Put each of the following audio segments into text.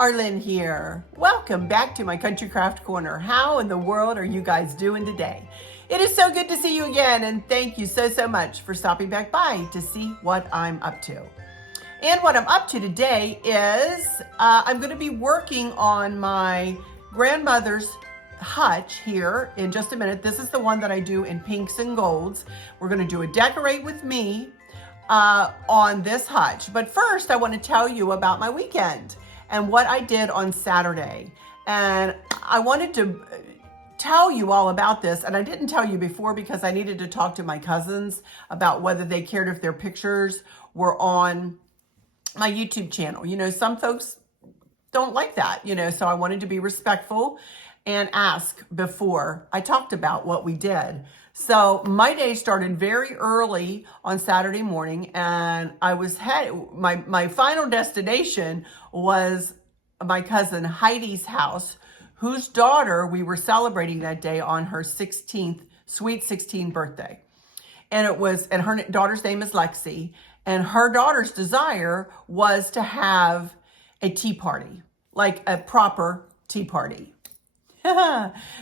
Arlynn here. Welcome back to my Country Craft Corner. How in the world are you guys doing today? It is so good to see you again, and thank you so much for stopping back by to see what I'm up to. And what I'm up to today is I'm going to be working on my grandmother's Hutch here in just a minute. This is the one that I do in pinks and golds. We're going to do a decorate with me on this Hutch. But first, I want to tell you about my weekend and what I did on Saturday. And I wanted to tell you all about this, and I didn't tell you before because I needed to talk to my cousins about whether they cared if their pictures were on my YouTube channel. You know, some folks don't like that, you know, so I wanted to be respectful and ask before I talked about what we did. So my day started very early on Saturday morning, and I was my final destination was my cousin Heidi's house, whose daughter we were celebrating that day on her 16th, sweet 16th birthday. And her daughter's name is Lexi, and her daughter's desire was to have a tea party, like a proper tea party.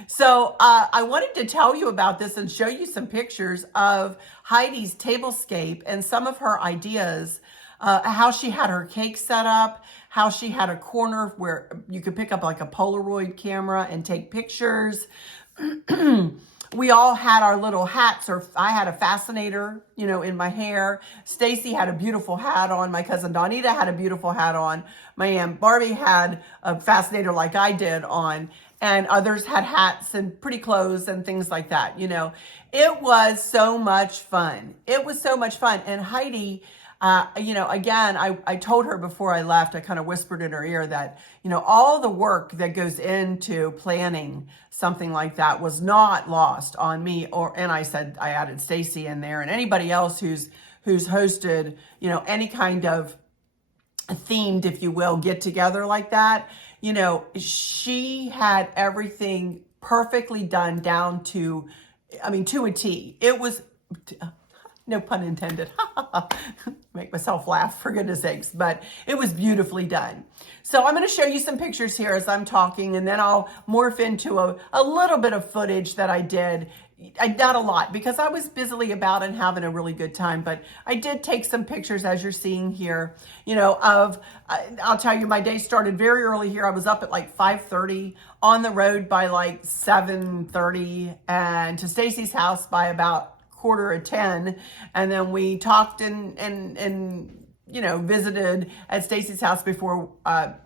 So I wanted to tell you about this and show you some pictures of Heidi's tablescape and some of her ideas, how she had her cake set up, how she had a corner where you could pick up like a Polaroid camera and take pictures. We all had our little hats, or I had a fascinator, you know, in my hair. Stacy had a beautiful hat on. My cousin Donita had a beautiful hat on. My Aunt Barbie had a fascinator like I did on. And others had hats and pretty clothes and things like that, you know. It was so much fun. It was so much fun. And Heidi, you know, again, I told her before I left, I kind of whispered in her ear that, you know, all the work that goes into planning something like that was not lost on me. And I said, I added Stacy in there, and anybody else who's hosted, you know, any kind of themed, if you will, get together like that. You know, she had everything perfectly done down to, I mean, to a T. It was, no pun intended, make myself laugh, for goodness sakes, but it was beautifully done. So I'm going to show you some pictures here as I'm talking, and then I'll morph into a little bit of footage that I did. Not a lot, because I was busily about and having a really good time, but I did take some pictures, as you're seeing here, you know, I'll tell you, my day started very early here. I was up at like 5:30, on the road by like 7:30, and to Stacy's house by about 9:45, and then we talked and you know, visited at Stacy's house before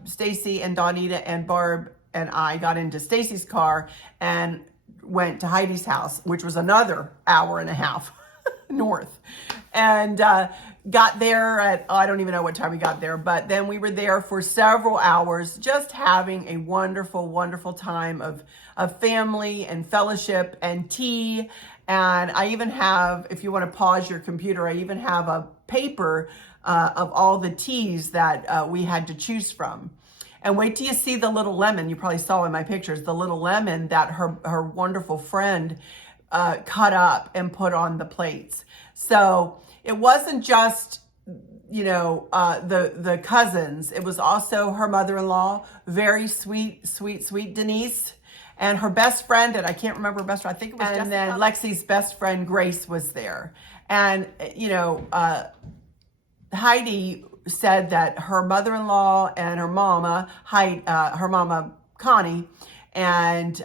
Stacy and Donita and Barb and I got into Stacy's car and went to Heidi's house, which was another hour and a half north, and got there at, I don't even know what time we got there, but then we were there for several hours, just having a wonderful, wonderful time of family and fellowship and tea. And I even have, if you want to pause your computer, I even have a paper of all the teas that we had to choose from. And wait till you see the little lemon. You probably saw in my pictures, the little lemon that her wonderful friend cut up and put on the plates. So it wasn't just, you know, the cousins. It was also her mother-in-law, very sweet Denise, and her best friend, and I can't remember her best friend, I think it was Jessica. And then Lexi's best friend, Grace, was there. And, you know, Heidi said that her mother-in-law and her mama, her mama Connie, and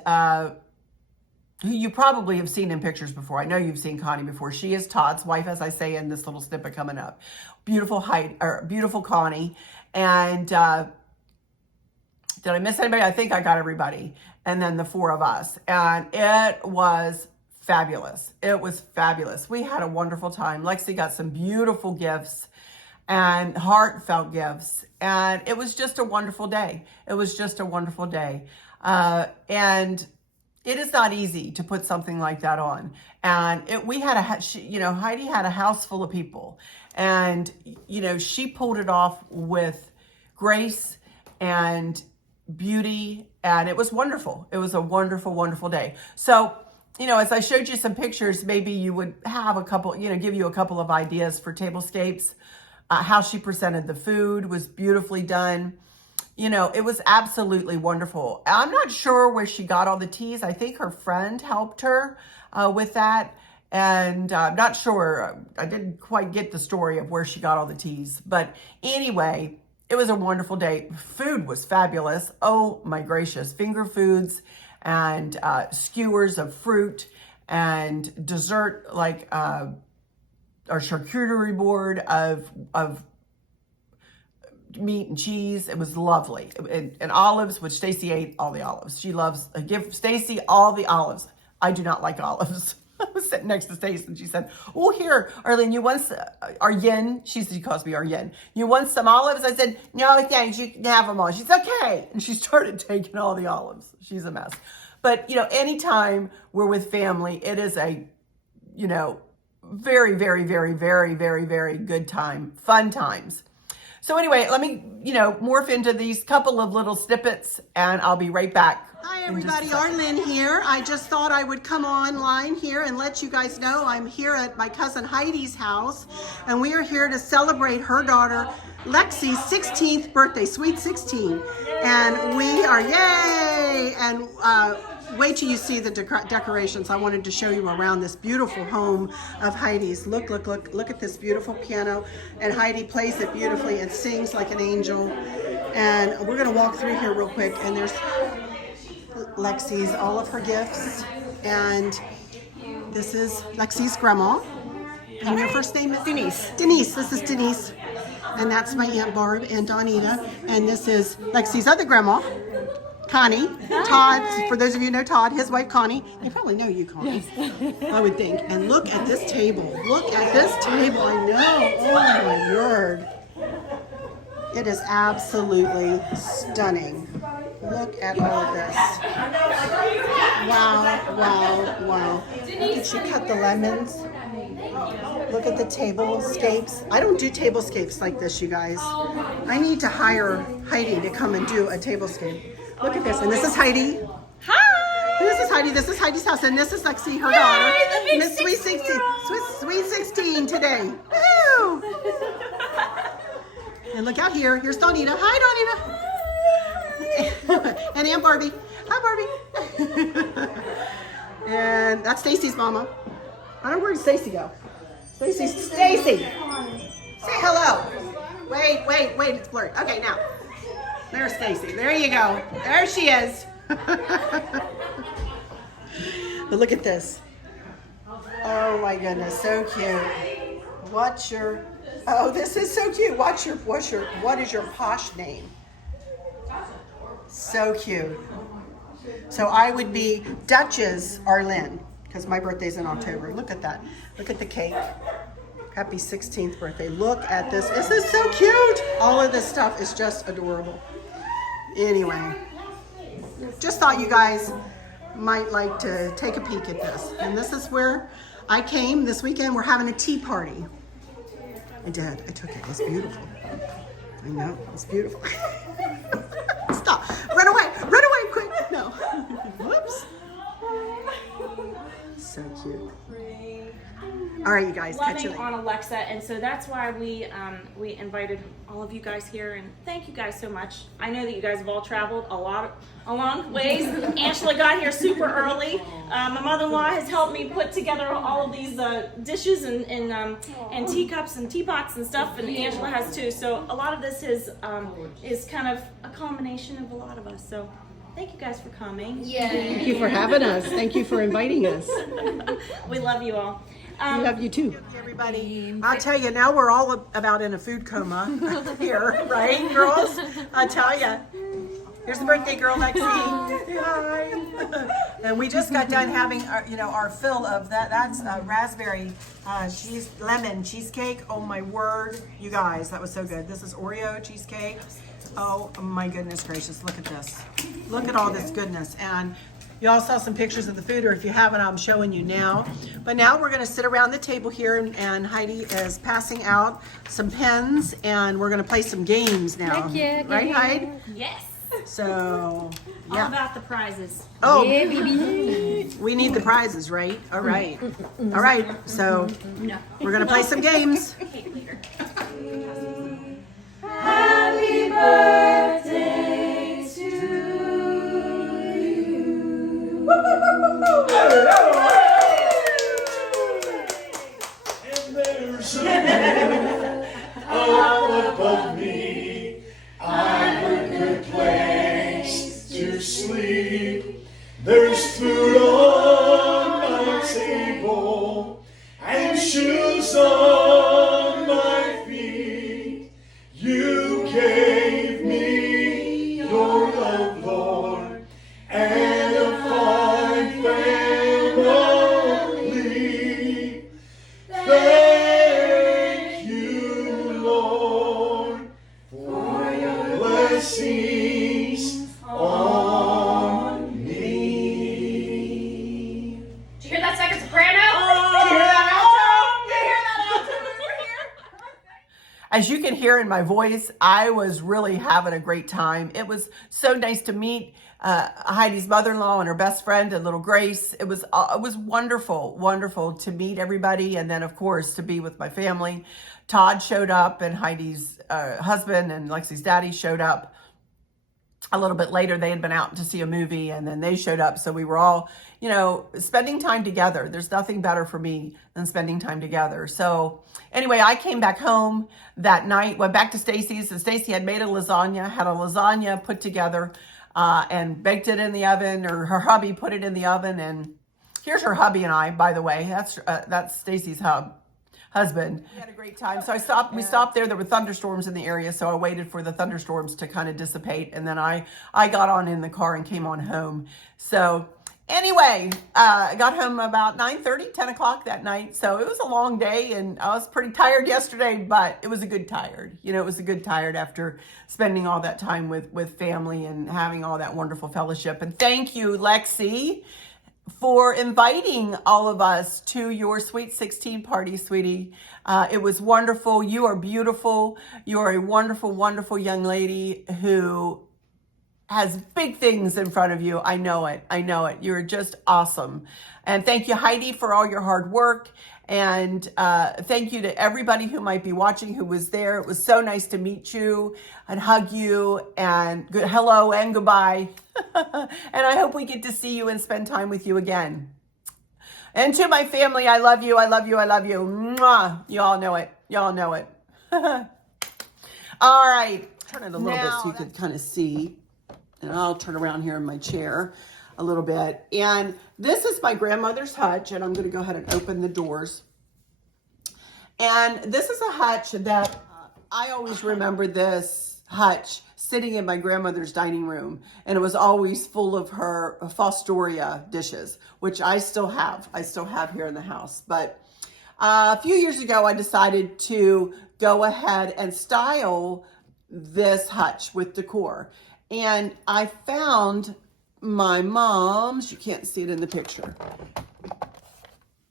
who you probably have seen in pictures before. I know you've seen Connie before. She is Todd's wife, as I say in this little snippet coming up. Beautiful beautiful Connie. And did I miss anybody? I think I got everybody. And then the four of us. And it was fabulous. It was fabulous. We had a wonderful time. Lexi got some beautiful gifts and heartfelt gifts. And it was just a wonderful day. It was just a wonderful day. And it is not easy to put something like that on. And we had you know, Heidi had a house full of people. And, you know, she pulled it off with grace and beauty. And it was wonderful. It was a wonderful, wonderful day. So, you know, as I showed you some pictures, maybe you would have a couple, you know, give you a couple of ideas for tablescapes. How she presented the food was beautifully done. you know, it was absolutely wonderful. I'm not sure where she got all the teas. I think her friend helped her with that. And I'm not sure. I didn't quite get the story of where she got all the teas. But anyway, it was a wonderful day. Food was fabulous. Oh my gracious. Finger foods and skewers of fruit and dessert, like our charcuterie board of meat and cheese. It was lovely. And olives, which Stacy ate all the olives. She loves, give Stacy all the olives. I do not like olives. I was sitting next to Stacy and she said, oh, here, Arlynn, you want Arlynn? She calls me Arlynn. You want some olives? I said, no, thanks. You can have them all. She's okay. And she started taking all the olives. She's a mess. But, you know, anytime we're with family, it is a, you know, very, very, very, very, very, very good time. Fun times. So anyway, let me, you know, morph into these couple of little snippets and I'll be right back. Hi everybody, Arlynn here. I just thought I would come online here and let you guys know I'm here at my cousin Heidi's house and we are here to celebrate her daughter Lexi's 16th birthday, sweet 16. And we are, yay! And wait till you see the decorations. I wanted to show you around this beautiful home of Heidi's. Look at this beautiful piano. And Heidi plays it beautifully and sings like an angel. And we're gonna walk through here real quick and there's Lexi's, all of her gifts. And this is Lexi's grandma. And your first name is? Denise. Denise, this is Denise. And that's my Aunt Barb and Donita. And this is Lexi's other grandma, Connie. Todd, for those of you who know Todd, his wife Connie. They probably know you, Connie, I would think. And look at this table. Look at this table, I know. Oh my word. It is absolutely stunning. Look at all of this. Wow, wow, wow. Look at she cut the lemons. Look at the tablescapes. I don't do tablescapes like this, you guys. I need to hire Heidi to come and do a tablescape. Look at this. And this is Heidi. Hi! This is Heidi. This is Heidi's house. And this is Lexi, her daughter. Miss Sweet 16. Sweet 16 today. Woo! And look out here. Here's Donita. Hi, Donita. And Aunt Barbie. Hi, Barbie. And that's Stacy's mama. I don't know where did Stacy go. Stacy. Say hello. Wait, it's blurry. Okay, now. There's Stacy. There you go. There she is. But look at this. Oh my goodness, so cute. Oh, this is so cute. What is your posh name? So cute. So I would be Duchess Arlynn, because my birthday's in October. Look at that. Look at the cake. Happy 16th birthday. Look at this. This is so cute. All of this stuff is just adorable. Anyway, just thought you guys might like to take a peek at this. And this is where I came this weekend. We're having a tea party. I did. I took it. It's beautiful. I know. It's beautiful. Stop. Run away. Run away quick. No. Whoops. So cute. All right, you guys. Catch you later. On Alexa, and so that's why we invited all of you guys here, and thank you guys so much. I know that you guys have all traveled a long ways. Angela got here super early. My mother-in-law has helped me put together all of these dishes and teacups and teapots and stuff, and Angela has too. So a lot of this is kind of a culmination of a lot of us. So thank you guys for coming. Yeah. Thank you for having us. Thank you for inviting us. We love you all. We love you too. Everybody, I'll tell you, now we're all about in a food coma here, right, girls? I'll tell you. Here's the birthday girl, Lexi. Hi. And we just got done having our fill of that. That's raspberry lemon cheesecake. Oh my word, you guys, that was so good. This is Oreo cheesecake. Oh my goodness gracious, look at this. Look at all this goodness. And you all saw some pictures of the food, or if you haven't, I'm showing you now. But now we're gonna sit around the table here and Heidi is passing out some pens and we're gonna play some games now. Right, Heidi? Yes. So, yeah. All about the prizes. Oh, yeah, baby. We need the prizes, right? All right. All right, so we're gonna play some games. Happy birthday. As you can hear in my voice, I was really having a great time. It was so nice to meet Heidi's mother-in-law and her best friend and little Grace. It was wonderful, wonderful to meet everybody. And then, of course, to be with my family. Todd showed up, and Heidi's husband and Lexi's daddy showed up a little bit later. They had been out to see a movie, and then they showed up. So we were all, you know, spending time together. There's nothing better for me than spending time together. So anyway, I came back home that night, went back to Stacy's, and Stacy had made a lasagna put together and baked it in the oven, or her hubby put it in the oven. And here's her hubby and I, by the way. That's Stacy's husband. We had a great time. So we stopped there. There were thunderstorms in the area, so I waited for the thunderstorms to kind of dissipate, and then I got on in the car and came on home. So anyway, I got home about 9:30, 10 o'clock that night. So it was a long day, and I was pretty tired yesterday, but it was a good tired. You know, it was a good tired after spending all that time with family and having all that wonderful fellowship. And thank you, Lexi, for inviting all of us to your Sweet 16 party, sweetie. It was wonderful. You are beautiful. You are a wonderful, wonderful young lady who has big things in front of you. I know it. I know it. You're just awesome. And thank you, Heidi, for all your hard work. And thank you to everybody who might be watching who was there. It was so nice to meet you and hug you, and good hello and goodbye. And I hope we get to see you and spend time with you again. And to my family, I love you. I love you. I love you. Mwah. You all know it. You all know it. All right. Turn it a little bit so you can kind of see. And I'll turn around here in my chair a little bit. And this is my grandmother's hutch, and I'm going to go ahead and open the doors. And this is a hutch that I always remember this hutch sitting in my grandmother's dining room, and it was always full of her Fostoria dishes, which I still have. I still have here in the house. But a few years ago, I decided to go ahead and style this hutch with decor. And I found my mom's, you can't see it in the picture.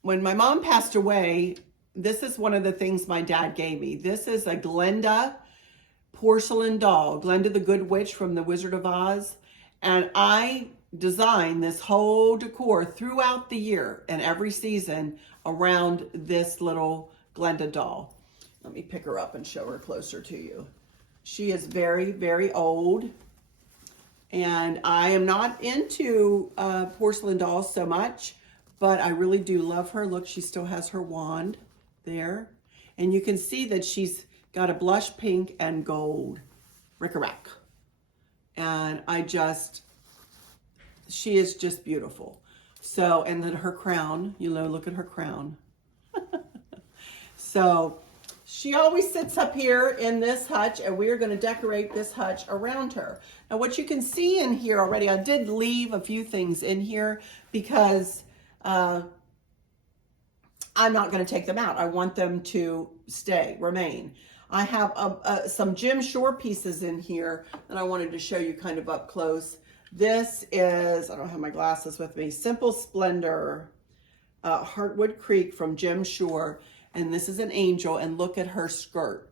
When my mom passed away, this is one of the things my dad gave me. This is a Glenda porcelain doll, Glenda the Good Witch from The Wizard of Oz. And I designed this whole decor throughout the year and every season around this little Glenda doll. Let me pick her up and show her closer to you. She is very, very old. And I am not into porcelain dolls so much, but I really do love her. Look, she still has her wand there. And you can see that she's got a blush pink and gold rickrack. And she is just beautiful. So, and then her crown, you know, look at her crown. So she always sits up here in this hutch, and we are going to decorate this hutch around her. Now, what you can see in here already, I did leave a few things in here because I'm not going to take them out. I want them to remain. I have some Jim Shore pieces in here that I wanted to show you kind of up close. This is, I don't have my glasses with me, Simple Splendor, Heartwood Creek from Jim Shore. And this is an angel, and look at her skirt.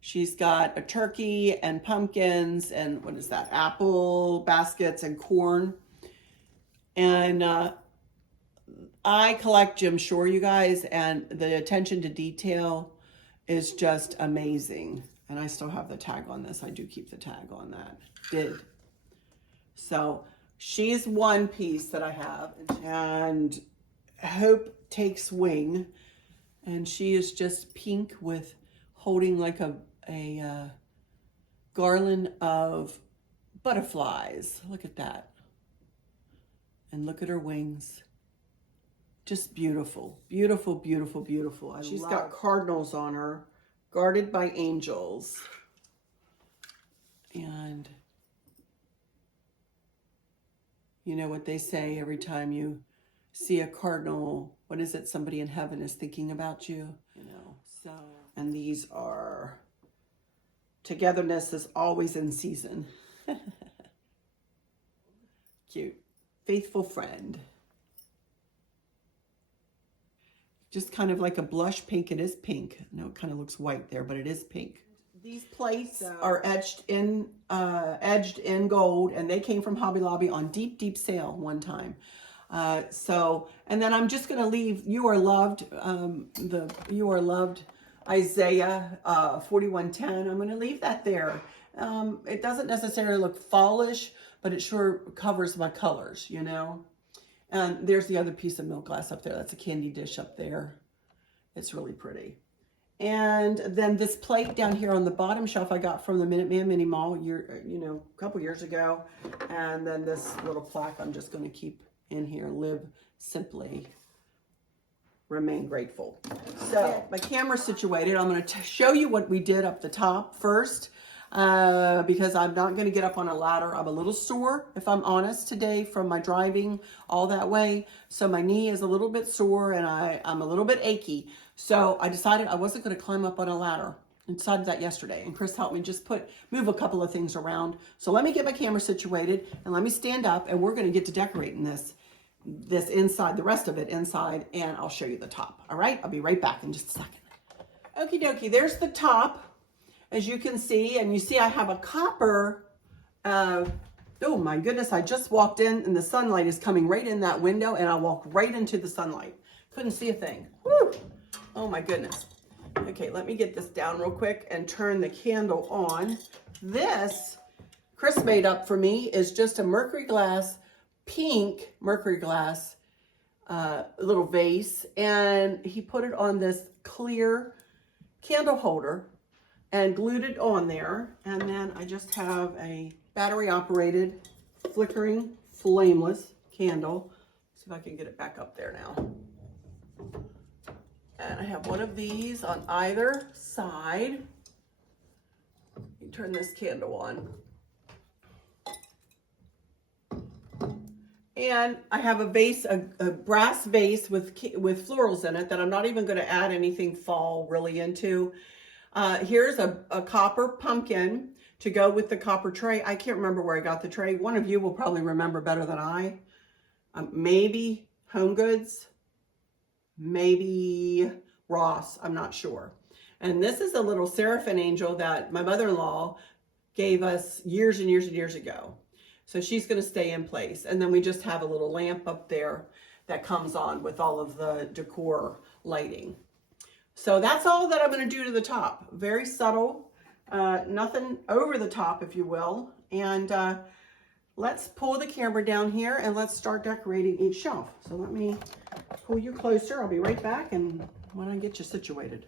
She's got a turkey and pumpkins and what is that? Apple baskets and corn. And I collect Jim Shore, you guys, and the attention to detail is just amazing. And I still have the tag on this. I do keep the tag on that. So she's one piece that I have. And Hope Takes Wing. And she is just pink with holding like a garland of butterflies. Look at that. And look at her wings. Just beautiful, beautiful, beautiful, beautiful. She's got cardinals on her, guarded by angels. And you know what they say, every time you see a cardinal, what is it? Somebody in heaven is thinking about you, you know. So, and these are, togetherness is always in season. Cute. Faithful friend. just kind of like a blush pink. It is pink. No, it kind of looks white there, but it is pink. These plates are edged in gold, and they came from Hobby Lobby on deep, deep sale one time. And then I'm just going to leave You Are Loved, You Are Loved Isaiah 4110. I'm going to leave that there. It doesn't necessarily look fallish, but it sure covers my colors, you know. And there's the other piece of milk glass up there. That's a candy dish up there. It's really pretty. And then this plate down here on the bottom shelf I got from the Minuteman Mini Mall, a couple years ago. And then this little plaque I'm just going to keep in here: live simply, remain grateful. So my camera's situated. I'm going to show you what we did up the top first, because I'm not going to get up on a ladder. I'm a little sore, if I'm honest, today from my driving all that way. So my knee is a little bit sore, and I'm a little bit achy. So I decided I wasn't going to climb up on a ladder. I decided that yesterday, and Chris helped me just move a couple of things around. So let me get my camera situated, and let me stand up, and we're going to get to decorating this inside, the rest of it inside, and I'll show you the top. All right, I'll be right back in just a second. Okie dokie, there's the top, as you can see, and you see I have a copper. Oh my goodness, I just walked in, and the sunlight is coming right in that window, and I walked right into the sunlight. Couldn't see a thing. Woo! Oh my goodness. Okay, let me get this down real quick and turn the candle on. This Chris made up for me is just a mercury glass, pink mercury glass little vase, and he put it on this clear candle holder and glued it on there. And then I just have a battery operated, flickering, flameless candle. See if I can get it back up there now. And I have one of these on either side. You turn this candle on. And I have a vase, a brass vase with florals in it that I'm not even going to add anything fall really into. Here's a copper pumpkin to go with the copper tray. I can't remember where I got the tray. One of you will probably remember better than I. Maybe Home Goods. Maybe Ross, I'm not sure. And this is a little seraphim angel that my mother-in-law gave us years and years and years ago. So she's going to stay in place. And then we just have a little lamp up there that comes on with all of the decor lighting. So that's all that I'm going to do to the top. Very subtle, nothing over the top, if you will. And let's pull the camera down here and let's start decorating each shelf. So let me pull you closer. I'll be right back and when I get you situated.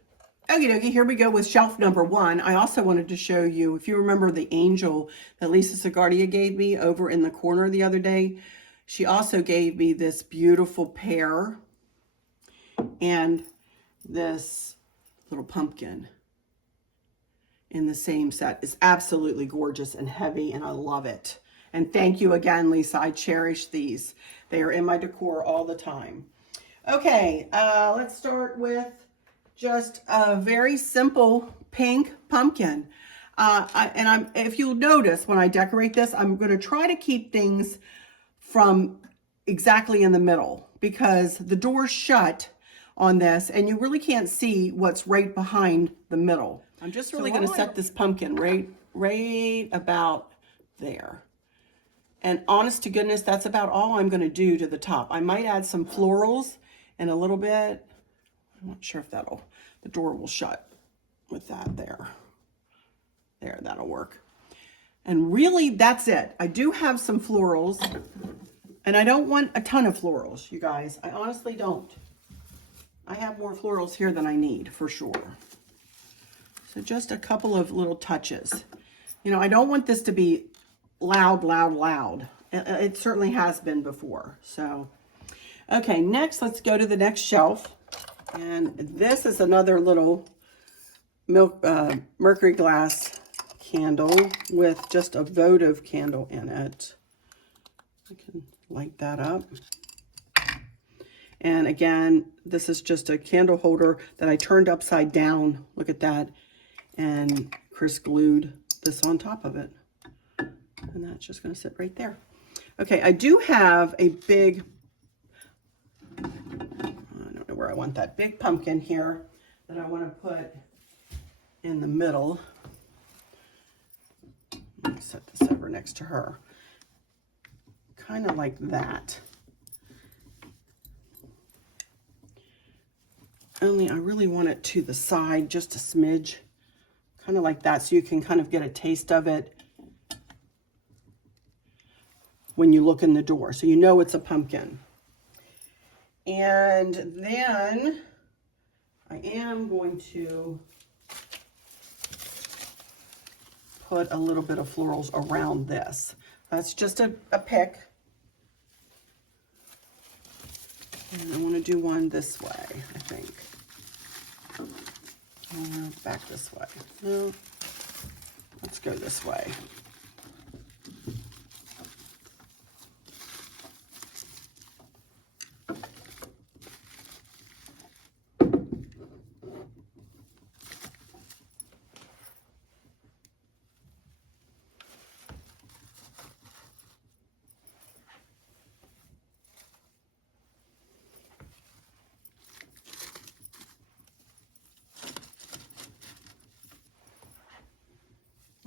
Okie dokie, here we go with shelf number 1. I also wanted to show you, if you remember the angel that Lisa Segardia gave me over in the corner the other day, she also gave me this beautiful pear and this little pumpkin in the same set. It's absolutely gorgeous and heavy, and I love it. And thank you again, Lisa. I cherish these. They are in my decor all the time. Okay, let's start with just a very simple pink pumpkin. If you'll notice when I decorate this, I'm going to try to keep things from exactly in the middle because the door's shut on this and you really can't see what's right behind the middle. I'm just really going to set this pumpkin right about there. And honest to goodness, that's about all I'm going to do to the top. I might add some florals in a little bit. I'm not sure if the door will shut with that there. There, that'll work. And really, that's it. I do have some florals, and I don't want a ton of florals, you guys. I honestly don't. I have more florals here than I need, for sure. So just a couple of little touches. You know, I don't want this to be loud, loud, loud. It certainly has been before. So, okay, next, let's go to the next shelf. And this is another little mercury glass candle with just a votive candle in it. I can light that up. And again, this is just a candle holder that I turned upside down. Look at that. And Chris glued this on top of it. And that's just going to sit right there. Okay, I do have a big, I don't know where here. I want that big pumpkin here that I want to put in the middle. Let me set this over next to her. Kind of like that. Only I really want it to the side, just a smidge. Kind of like that, so you can kind of get a taste of it when you look in the door, so you know it's a pumpkin. And then I am going to put a little bit of florals around this. That's just a pick. And I want to do one this way, I think. Back this way. No, let's go this way.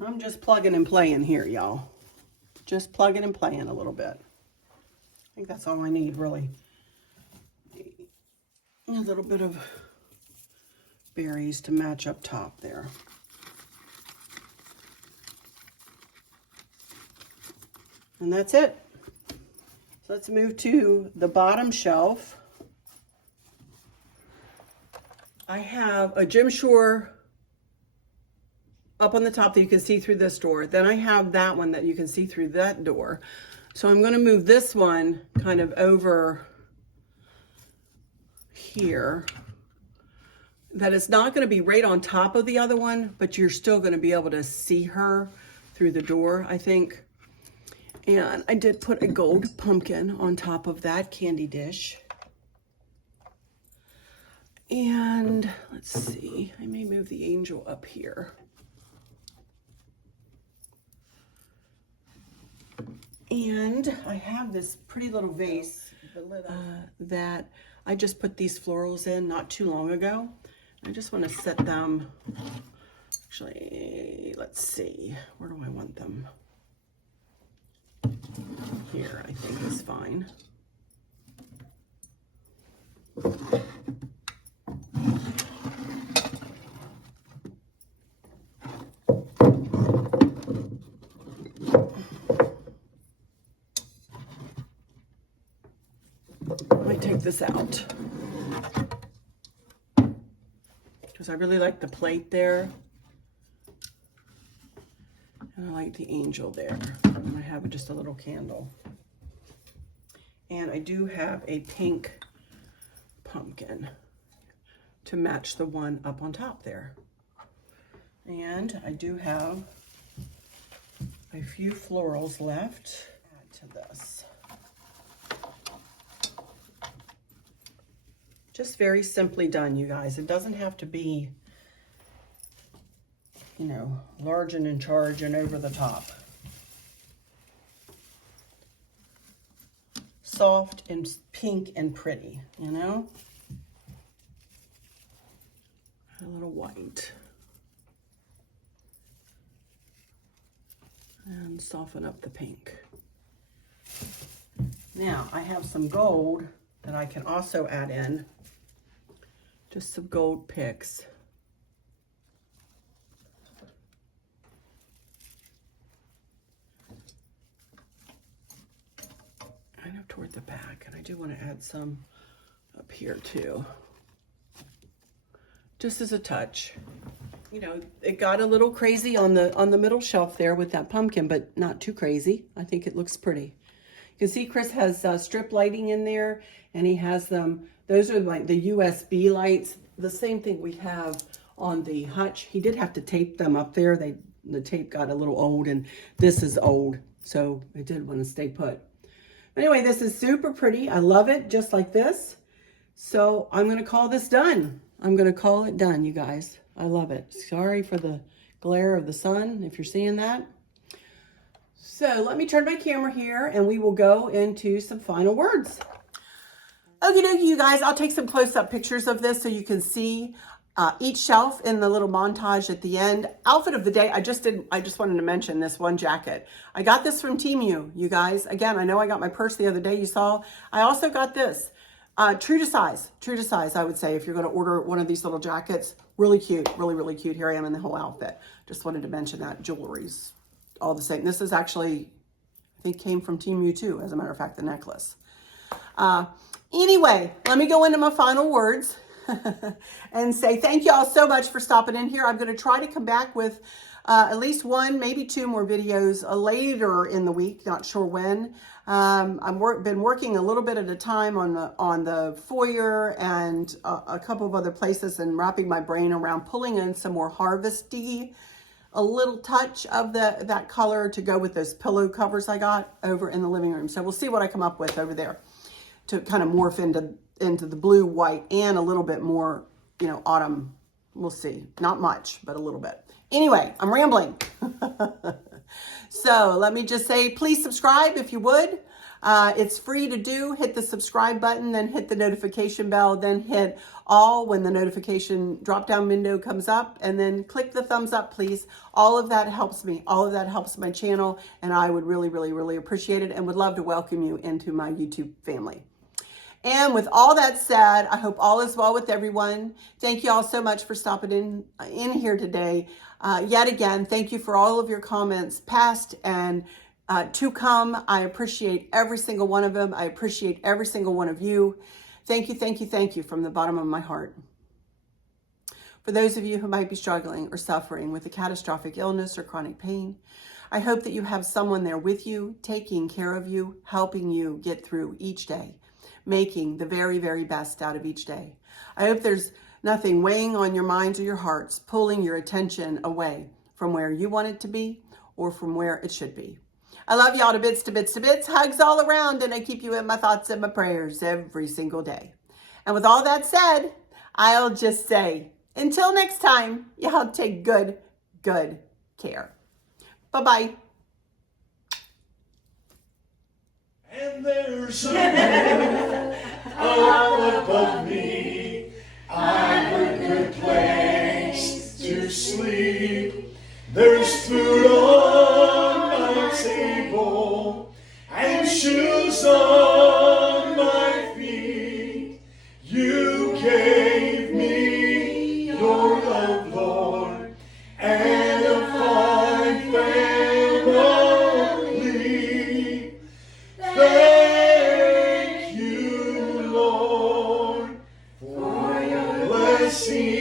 I'm just plugging and playing here, y'all. Just plugging and playing a little bit. I think that's all I need, really. A little bit of berries to match up top there. And that's it. So let's move to the bottom shelf. I have a Jim Shore up on the top that you can see through this door. Then I have that one that you can see through that door. So I'm going to move this one kind of over here. That it's not going to be right on top of the other one, but you're still going to be able to see her through the door, I think. And I did put a gold pumpkin on top of that candy dish. And let's see, I may move the angel up here. And I have this pretty little vase that I just put these florals in not too long ago. I just want to set them, actually, let's see, where do I want them? Here, I think is fine. This out because I really like the plate there and I like the angel there, and I have just a little candle, and I do have a pink pumpkin to match the one up on top there, and I do have a few florals left. Add to this. Just very simply done, you guys. It doesn't have to be, you know, large and in charge and over the top. Soft and pink and pretty, you know? A little white. And soften up the pink. Now, I have some gold that I can also add in. Just some gold picks. Kind of toward the back, and I do want to add some up here too. Just as a touch. You know, it got a little crazy on the middle shelf there with that pumpkin, but not too crazy. I think it looks pretty. You can see Chris has strip lighting in there, and he has them. Those are like the USB lights, the same thing we have on the Hutch. He did have to tape them up there. The tape got a little old, and this is old, so it did want to stay put. Anyway, this is super pretty. I love it, just like this. So I'm going to call this done. I'm going to call it done, you guys. I love it. Sorry for the glare of the sun, if you're seeing that. So let me turn my camera here, and we will go into some final words. Okie dokie, you guys, I'll take some close-up pictures of this so you can see each shelf in the little montage at the end. Outfit of the day, I just wanted to mention this one jacket. I got this from Temu, you guys. Again, I know I got my purse the other day, you saw. I also got this. True to size, I would say, if you're going to order one of these little jackets. Really cute, really, really cute. Here I am in the whole outfit. Just wanted to mention that. Jewelry's all the same. This is actually, I think, came from Temu too, as a matter of fact, the necklace. Anyway, let me go into my final words and say thank you all so much for stopping in here. I'm going to try to come back with at least one, maybe two more videos later in the week. Not sure when. I've been working a little bit at a time on the foyer and a couple of other places, and wrapping my brain around pulling in some more harvesty, a little touch of that color to go with those pillow covers I got over in the living room. So we'll see what I come up with over there to kind of morph into the blue, white, and a little bit more, autumn. We'll see. Not much, but a little bit. Anyway, I'm rambling. So let me just say, please subscribe if you would. It's free to do. Hit the subscribe button, then hit the notification bell, then hit all when the notification drop-down window comes up, and then click the thumbs up, please. All of that helps me. All of that helps my channel, and I would really, really, really appreciate it and would love to welcome you into my YouTube family. And with all that said, I hope all is well with everyone. Thank you all so much for stopping in here today. Yet again, thank you for all of your comments, past and to come. I appreciate every single one of them. I appreciate every single one of you. Thank you, thank you, thank you from the bottom of my heart. For those of you who might be struggling or suffering with a catastrophic illness or chronic pain, I hope that you have someone there with you, taking care of you, helping you get through each day, making the very, very best out of each day. I hope there's nothing weighing on your minds or your hearts, pulling your attention away from where you want it to be or from where it should be. I love y'all to bits, to bits, to bits. Hugs all around, and I keep you in my thoughts and my prayers every single day. And with all that said, I'll just say, until next time, y'all take good care. Bye-bye. And there's a moon up above me. I'm a good place to sleep. There's food on my table and shoes on my feet. You gave me your love, Lord, and a fine family. Thank you, Lord, for your blessing.